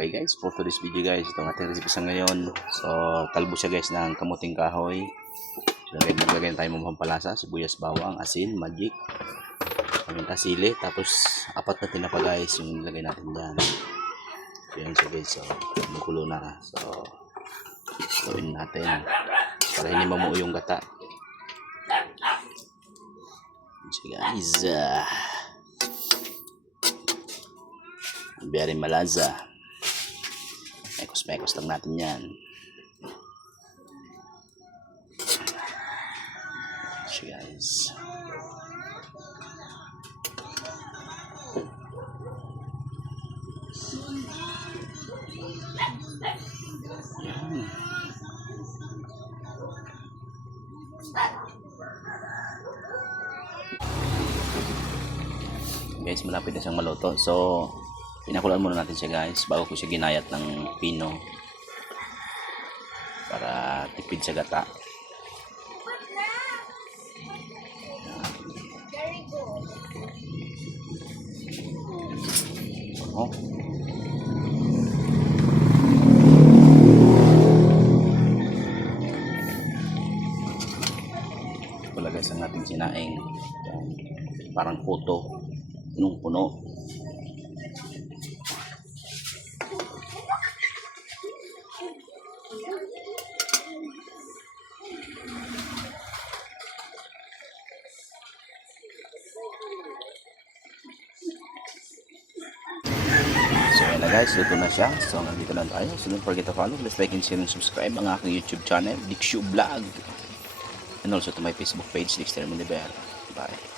Okay guys, for today's video guys, itong ating recipe sa ngayon. So, talbo siya guys ng kamuting kahoy. So, naglagay tayo ng pampalasa, sibuyas, bawang, asin, magic, paminta, sili. Tapos, 4 na tinapa guys yung nilagay natin dyan. So, yan siya guys. So, magulo na. So, gawin natin para hindi mamuo yung gata. Yan siya guys. Very malaza. Mekos-mekos lang natin yan. So guys, yan. Guys, malapit na siyang maluto. So, pinakulaan muna natin siya guys bago ko siya ginayat ng pino para tipid sa gata. Oh. Ito pala guys ang ating sinaing. Yan. Parang puto, punong-puno. Guys, luto na siya. So, nandito lang tayo. So, don't forget to follow. Please like and share and subscribe ang aking YouTube channel, Dikshu Vlog. And also to my Facebook page, Dexter Mendeber. Bye.